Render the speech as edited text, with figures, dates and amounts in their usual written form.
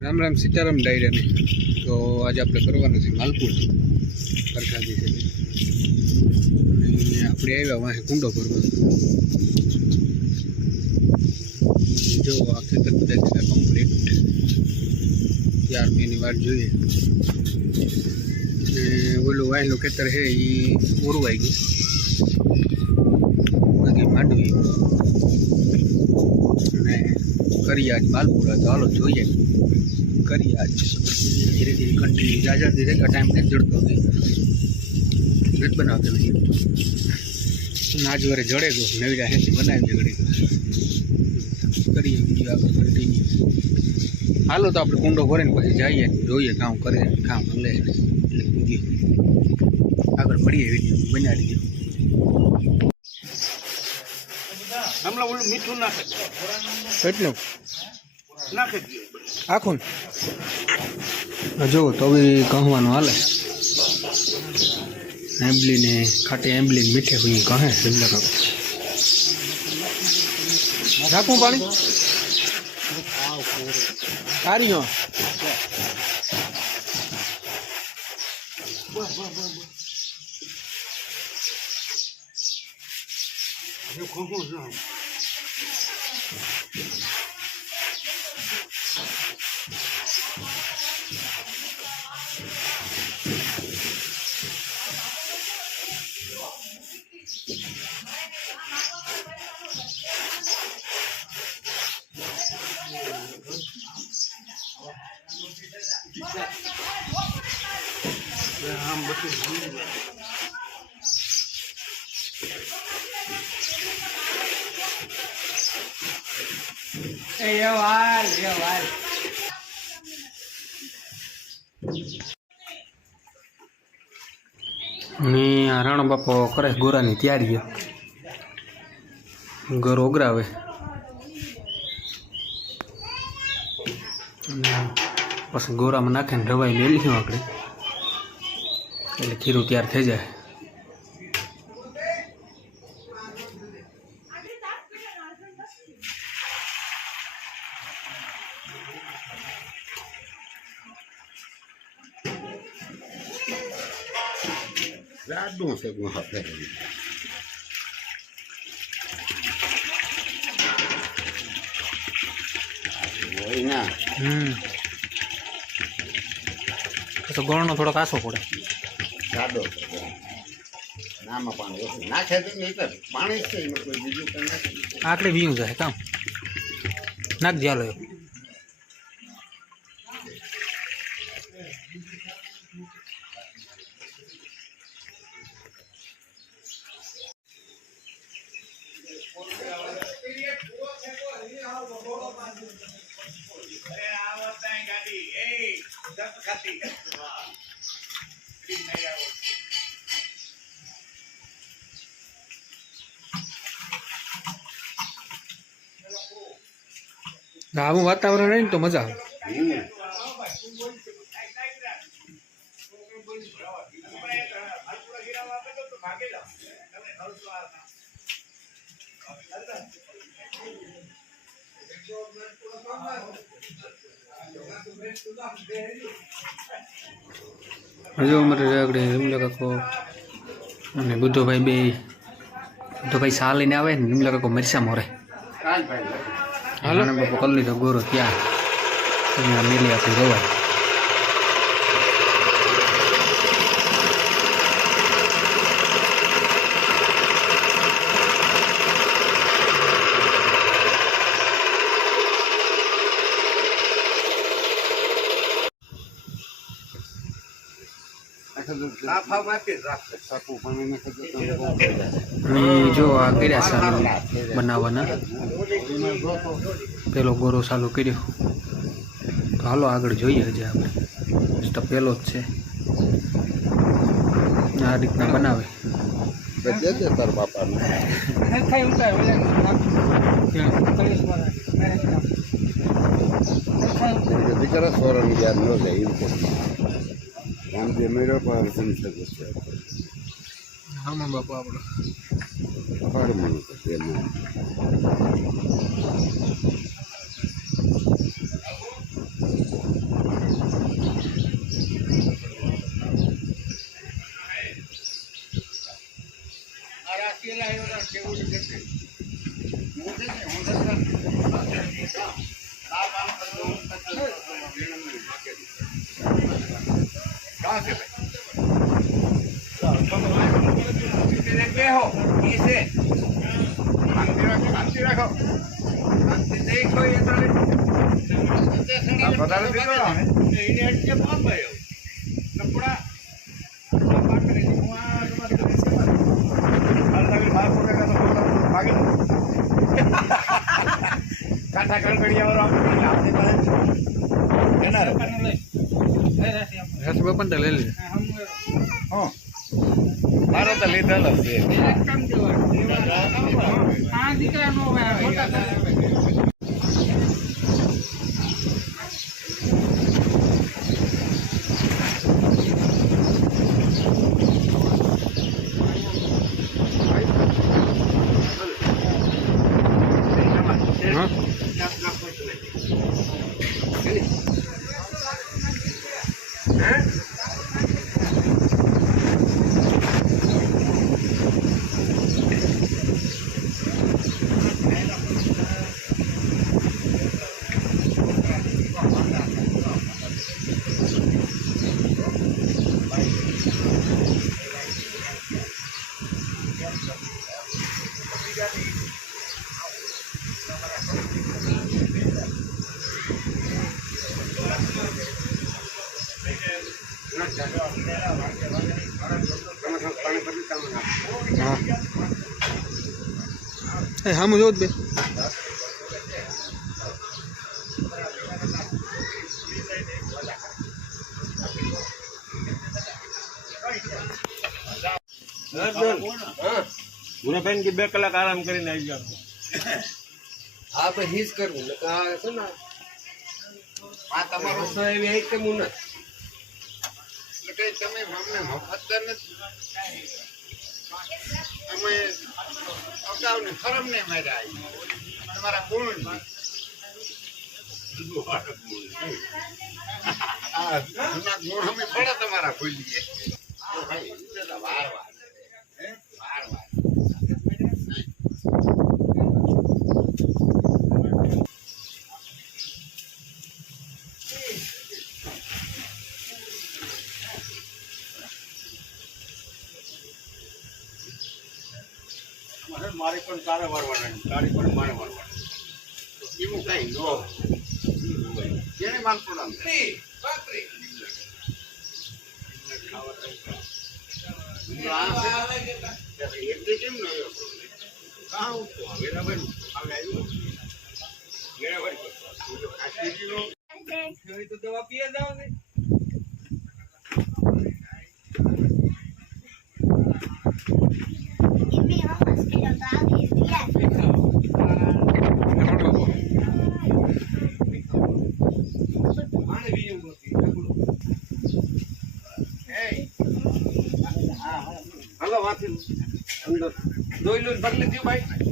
રામ રામ સીતારામ ડાયરાને તો આજે આપણે કરવાનું છે માલપુર પ્રસાદી છે અને આપણે આવ્યા વાંહે કુંડો ભરવા જો આ ખેતર બધા કમ્પ્લીટ 4 મહિની વાર જોઈએ અને ઓલું વાહેલું ખેતર છે એ ઓરવાઈ ગયું બધી માંડવી અને કરીએ આજ માલપુર તો હાલો જોઈએ કરીએ आज धीरे धीरे कंटिन्यू ज़्यादा धीरे का टाइम नहीं जुड़ता नहीं बनाते नहीं आज वारे जड़े गो नवी राह बनाए घड़ी करिए वीडियो आगे कंटिन्यू हालो तो आप कुंडो भरे पीछे जाइए जोइए काम करे काम ले वीडियो आगे बढ़िए वीडियो बना लीजिए हमला ओલું મીઠું નાખે એટલું નાખે આખું જો તો બી કહવાનું હાલે એમ્બલી ને ખાટી એમ્બલી મીઠે હુઈ કહે સિમલા કા રાખું પાણી કારીઓ આમ બધું એ યાર ની રાણો બાપો કરે ગોરાની તૈયારી ગોર ઓગરાવે પછી ગોરામાં નાખીને રવાઈ મેલી આપણે એટલે ખીરું તૈયાર થઈ જાય લાડુ છે ગુહા ફેર હોય ના તો ગોળનો થોડો કાસો પડે સાદો નામાં પાણી ઓછું નાખે તો નહીં તો પાણી જ છે એમાં કોઈ બીજું કંઈ નથી આટલે વીયું જાય કામ નાખ જાલો આવું વાતાવરણ રહે ને તો મજા આવે હજુ અમારે આગળ નિમલા કાકો અને બુદ્ધોભાઈ બે બુદ્ધોભાઈ સા લઈને આવે ને નિમલા કાકો મરસા મોરે હાલો ને બાપુ કરી લીધો ગોરો ત્યાં મેલી આપણે જોવાય જો આ કર્યા સારું બનાવવાના પેલો ગોરો ચાલુ કર્યો તો હાલો આગળ જોઈએ હજી આપણે તો પેલો જ છે આ રીતના બનાવે તાર બાપાને દીકરા સોરણ યાદ ન જાય એમ રામજી મેળો પર સંસદ છે આમાં બાપુ આપણો અપાડમાં એમાં कहाँ से भाई? बेहो किसे शांति रखो देखो ये तो बता दो ना इन्हें हट के कौन भाई हो कपड़ा बात करें वहाँ तुम्हारे बात पकड़ेगा तो आगे काटा कड़कड़िया और आपने कहा है ना રસ પણ તો લઈ લે हाँ मारो तो ले दल से હા હું જોઉં જ બે ગુનાબેન કે 2 કલાક આરામ કરીને આવી જાવ હા તો હીજ કરવું ને આ છે ને આ તમારો રસ્તો એવી એક કે મુન એટલે તમે અમને મફત નથી અમે અગાઉની ફરમ ને માર્યા તમારા ગુણ આ જૂના ગુણ અમે પડે તમારા ભૂલીએ ભાઈ વાર વાર વાર વાર મારે પણ તારે વારવાના તારી પણ મારે વારવાના એવું કઈ ન જેને માનતો ના એટલે કેમ ન કાં ઉઠતો હવે હવે આવ્યું તો દવા પીએ જાવ ને Give me a mosquito dog is yes. હાલો વાંચી અંદર જોઈ લો બદલી દઉં ભાઈ